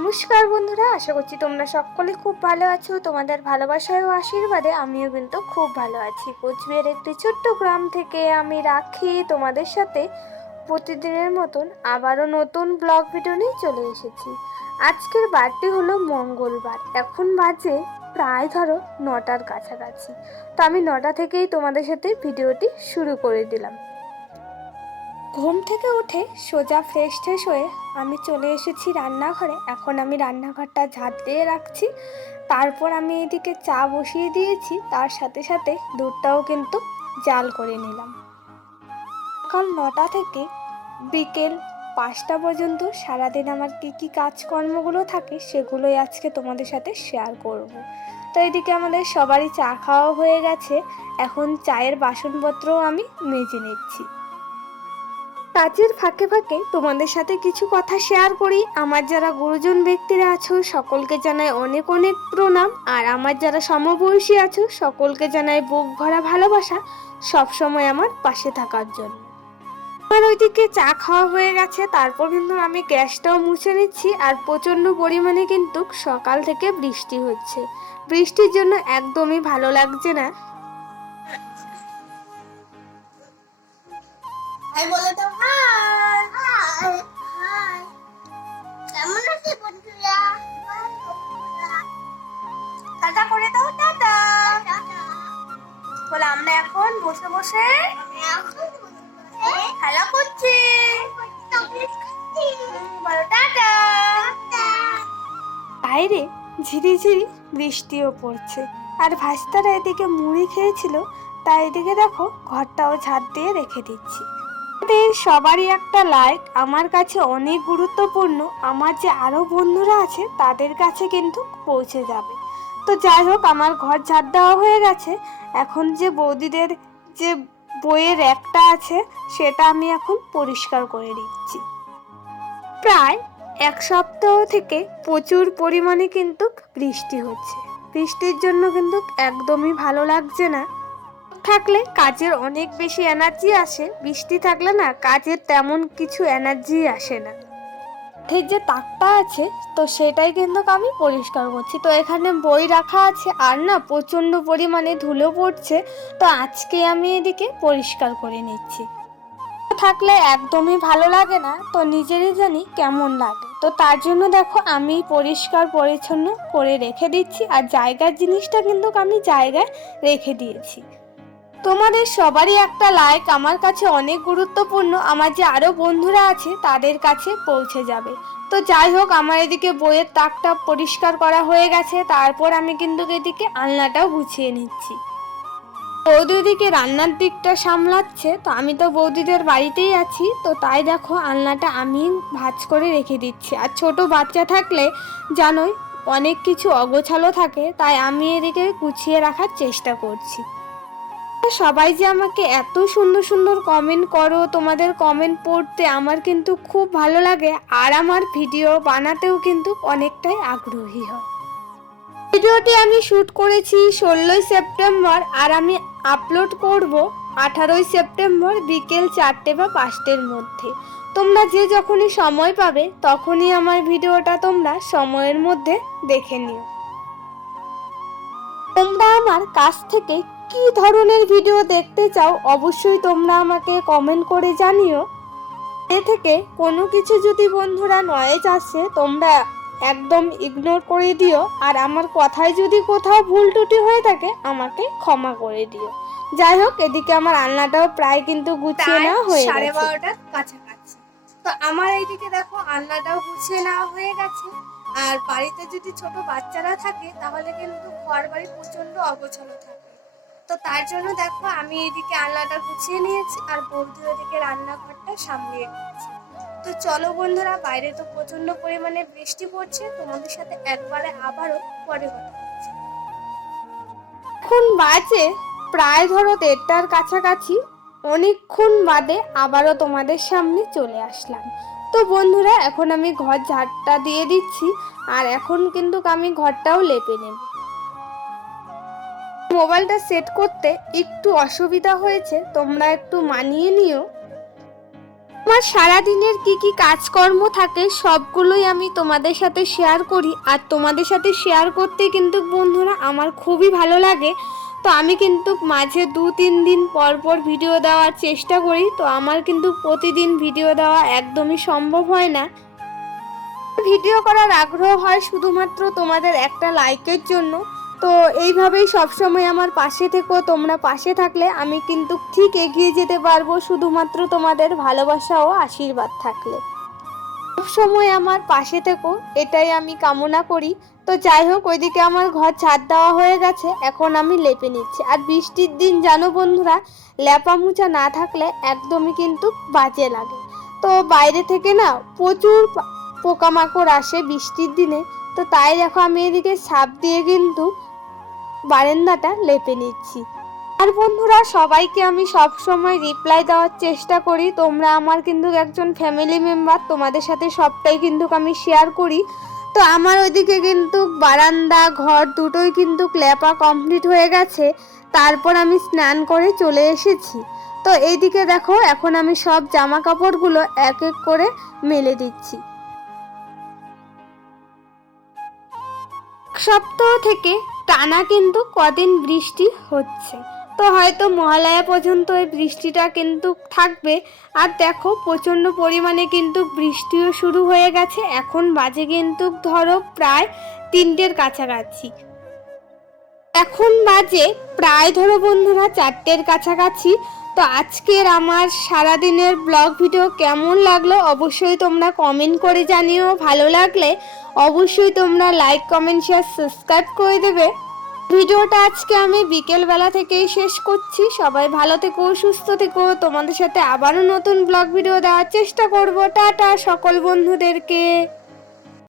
নমস্কার বন্ধুরা, আশা করছি তোমরা সকলে খুব ভালো আছো। তোমাদের ভালোবাসায় ও আশীর্বাদে আমিও কিন্তু খুব ভালো আছি। কোচবিহার একটি ছোট্ট গ্রাম থেকে আমি রাখি তোমাদের সাথে। প্রতিদিনের মতন আবারও নতুন ব্লগ ভিডিও নিয়ে চলে এসেছি। আজকের বারটি হলো মঙ্গলবার। এখন বাজে প্রায় ধরো নটার কাছাকাছি। তো আমি নটা থেকেই তোমাদের সাথে ভিডিওটি শুরু করে দিলাম। ঘুম থেকে উঠে সোজা ফ্রেশ ট্রেশ হয়ে আমি চলে এসেছি রান্নাঘরে। এখন আমি রান্নাঘরটা ঝাঁট দিয়ে রাখছি। তারপর আমি এদিকে চা বসিয়ে দিয়েছি। তার সাথে সাথে দুধটাও কিন্তু জাল করে নিলাম। সকাল নটা থেকে বিকেল পাঁচটা পর্যন্ত সারাদিন আমার কী কী কাজকর্মগুলো থাকে সেগুলোই আজকে তোমাদের সাথে শেয়ার করব। তো এদিকে আমাদের সবারই চা খাওয়া হয়ে গেছে। এখন চায়ের বাসনপত্রও আমি মেজে নিচ্ছি। কাজের ফাঁকে ফাঁকে তোমাদের সাথে কিছু কথা শেয়ার করি। আমার যারা গুরুজন ব্যক্তিরা আছো, সকলকে জানাই অনেক অনেক প্রণাম। আর আমার যারা সমবয়সী আছো, সকলকে জানাই বুক ভরা ভালোবাসা সবসময় আমার পাশে থাকার জন্য। আমার ওইদিকে চা খাওয়া হয়ে গেছে, তারপর কিন্তু আমি গ্যাসটাও মুছে নিচ্ছি। আর প্রচণ্ড পরিমাণে কিন্তু সকাল থেকে বৃষ্টি হচ্ছে। বৃষ্টির জন্য একদমই ভালো লাগছে না। হাই বলে দাও হাই হাই হাই। কেমন বন্ধুরা? টাটা করে দাও, টাটা। বলে, আমরা এখন বসে বসে খেলা করছি। বলো, টাটা। বাইরে ঝিরিঝিরি বৃষ্টিও পড়ছে। আর ভাস্তারা এদিকে মুড়ি খেয়েছিল, তাই এদিকে দেখো ঘরটাও ঝাড় দিয়ে রেখে দিচ্ছি। আমাদের সবারই একটা লাইক আমার কাছে অনেক গুরুত্বপূর্ণ। আমার যে আরও বন্ধুরা আছে, তাদের কাছে কিন্তু পৌঁছে যাবে। তো যাই হোক, আমার ঘর ঝাড় দেওয়া হয়ে গেছে। এখন যে বৌদিদের যে বইয়ের একটা আছে, সেটা আমি এখন পরিষ্কার করে দিচ্ছি প্রায় এক সপ্তাহ থেকে প্রচুর পরিমাণে কিন্তু বৃষ্টি হচ্ছে। বৃষ্টির জন্য কিন্তু একদমই ভালো লাগছে না। থাকলে কাজের অনেক বেশি এনার্জি আসে, বৃষ্টি থাকলে না কাজের তেমন কিছু এনার্জি আসে না। মাঠের যে তাকটা আছে, তো সেটাই কিন্তু আমি পরিষ্কার করছি। তো এখানে বই রাখা আছে, আর না প্রচণ্ড পরিমাণে ধুলো পড়ছে, তো আজকে আমি এদিকে পরিষ্কার করে নিচ্ছি। থাকলে একদমই ভালো লাগে না, তো নিজেরই জানি কেমন লাগে। তো তার জন্য দেখো আমি পরিষ্কার পরিচ্ছন্ন করে রেখে দিচ্ছি, আর জায়গার জিনিসটা কিন্তু আমি জায়গায় রেখে দিয়েছি। তোমাদের সবারই একটা লাইক আমার কাছে অনেক গুরুত্বপূর্ণ। আমার যে আরও বন্ধুরা আছে, তাদের কাছে পৌঁছে যাবে। তো যাই হোক, আমার এদিকে বইয়ের তাকটা পরিষ্কার করা হয়ে গেছে। তারপর আমি কিন্তু এদিকে আলনাটাও গুছিয়ে নিচ্ছি। বৌদি ওদিকে রান্নার দিকটা সামলাচ্ছে। তো আমি তো বৌদিদের বাড়িতেই আছি। তো তাই দেখো, আলনাটা আমি ভাজ করে রেখে দিচ্ছি। আর ছোট বাচ্চা থাকলে, জানোই, অনেক কিছু অগোছালো থাকে। তাই আমি এদিকে গুছিয়ে রাখার চেষ্টা করছি। সবাই যে আমাকে এত সুন্দর সুন্দর কমেন্ট করো, তোমাদের কমেন্ট পড়তে আমার কিন্তু খুব ভালো লাগে। আর আমার ভিডিও বানাতেও কিন্তু অনেকটাই আগ্রহী হয়। ভিডিওটি আমি শ্যুট করেছি ষোলোই সেপ্টেম্বর আর আমি আপলোড করব আঠারোই সেপ্টেম্বর বিকেল চারটে বা পাঁচটের মধ্যে। তোমরা যে যখনই সময় পাবে, তখনই আমার ভিডিওটা তোমরা সময়ের মধ্যে দেখে নিও। তোমরা আমার কাছ থেকে কি ধরনের ভিডিও দেখতে চাও অবশ্যই তোমরা আমাকে কমেন্ট করে জানিও। এ থেকে কোনো কিছু যদি বন্ধুরা নয়েজ আসে তোমরা একদম ইগনোর করে দিও। আর আমার কথায় যদি কোথাও ভুল টুটি হয়ে থাকে আমাকে ক্ষমা করে দিও। যাই হোক এদিকে আমার আলনাটাও প্রায় কিন্তু গুছিয়ে নেওয়া হয়ে গেছে। সাড়ে বারোটার কাছাকাছি। তো আমার এইদিকে দেখো আলনাটাও গুছিয়ে নেওয়া হয়ে গেছে। আর বাড়িতে যদি ছোট বাচ্চারা থাকে তাহলে কিন্তু ঘর বাড়ি প্রচণ্ড অগোছালো থাকে। তো তার জন্য দেখো আমি এদিকে আলনাটা গুছিয়ে নিয়েছি আর বন্ধু এদিকে রান্নাঘরটা সামলিয়ে নিয়েছি। তো চলো বন্ধুরা, বাইরে তো প্রচণ্ড পরিমাণে বৃষ্টি পড়ছে, তোমাদের সাথে একবারে আবারও পরে কথা এখন বাজে প্রায় ধরো দেড়টার কাছাকাছি, অনেকক্ষণ বাদে আবারও তোমাদের সামনে চলে আসলাম। তো বন্ধুরা, এখন আমি ঘর ঝাড়টা দিয়ে দিচ্ছি, আর এখন কিন্তু আমি ঘরটাও লেপে নেব। মোবাইলটা সেট করতে একটু অসুবিধা হয়েছে, তোমরা একটু মানিয়ে নিও। আমার সারাদিনের কি কি কাজকর্ম থাকে সবগুলোই আমি তোমাদের সাথে শেয়ার করি, আর তোমাদের সাথে শেয়ার করতে কিন্তু বন্ধুরা আমার খুবই ভালো লাগে। তো আমি কিন্তু মাঝে দু, তিন দিন পর পর ভিডিও দেওয়ার চেষ্টা করি, তো আমার কিন্তু প্রতিদিন ভিডিও দেওয়া একদমই সম্ভব হয় না। ভিডিও করার আগ্রহ হয় শুধুমাত্র তোমাদের একটা লাইকের জন্য। তো এইভাবেই সবসময় আমার পাশে থেকো। তোমরা পাশে থাকলে আমি কিন্তু ঠিক এগিয়ে যেতে পারব, শুধুমাত্র তোমাদের ভালোবাসা ও আশীর্বাদ থাকলে। সবসময় আমার পাশে থেকো, এটাই আমি কামনা করি। তো যাই হোক, ওইদিকে আমার ঘর ছাদ দেওয়া হয়ে গেছে, এখন আমি লেপে নিচ্ছি। আর বৃষ্টির দিন, জানো বন্ধুরা লেপা মুছা না থাকলে একদমই কিন্তু বাজে লাগে। তো বাইরে থেকে না প্রচুর পোকামাকড় আসে বৃষ্টির দিনে। তো তাই দেখো আমি এদিকে সাপ দিয়ে কিন্তু বারান্দাটা লেপে নিচ্ছি। আর বন্ধুরা, সবাইকে আমি সব সময় রিপ্লাই দেওয়ার চেষ্টা করি। তোমরা আমার কিন্তু একজন ফ্যামিলি মেম্বার তোমাদের সাথে সবটাই কিন্তু আমি শেয়ার করি। তো আমার ওইদিকে কিন্তু বারান্দা, ঘর দুটোই কিন্তু ক্ল্যাপা কমপ্লিট হয়ে গেছে। তারপর আমি স্নান করে চলে এসেছি। তো এইদিকে দেখো, এখন আমি সব জামা কাপড়গুলো এক এক করে মেলে দিচ্ছি। সপ্তাহ থেকে টানা কিন্তু কদিন বৃষ্টি হচ্ছে। তো হয়তো মহালয়া পর্যন্ত এই বৃষ্টিটা কিন্তু থাকবে। আর দেখো, প্রচণ্ড পরিমাণে কিন্তু বৃষ্টিও শুরু হয়ে গেছে। এখন বাজে কিন্তু ধরো প্রায় তিনটের কাছাকাছি। এখন বাজে প্রায় ধরো বন্ধুরা চারটের কাছাকাছি। তো আজকের আমার সারাদিনের ব্লগ ভিডিও কেমন লাগল অবশ্যই তোমরা কমেন্ট করে জানিও। ভালো লাগলে অবশ্যই তোমরা লাইক কমেন্ট শেয়ার সাবস্ক্রাইব করে দেবে। ভিডিওটা আজকে আমি বিকেলবেলা থেকেই শেষ করছি। সবাই ভালো থেকো, সুস্থ থেকো। তোমাদের সাথে আবারও নতুন ব্লগ ভিডিও দেওয়ার চেষ্টা করব। টাটা সকল বন্ধুদেরকে।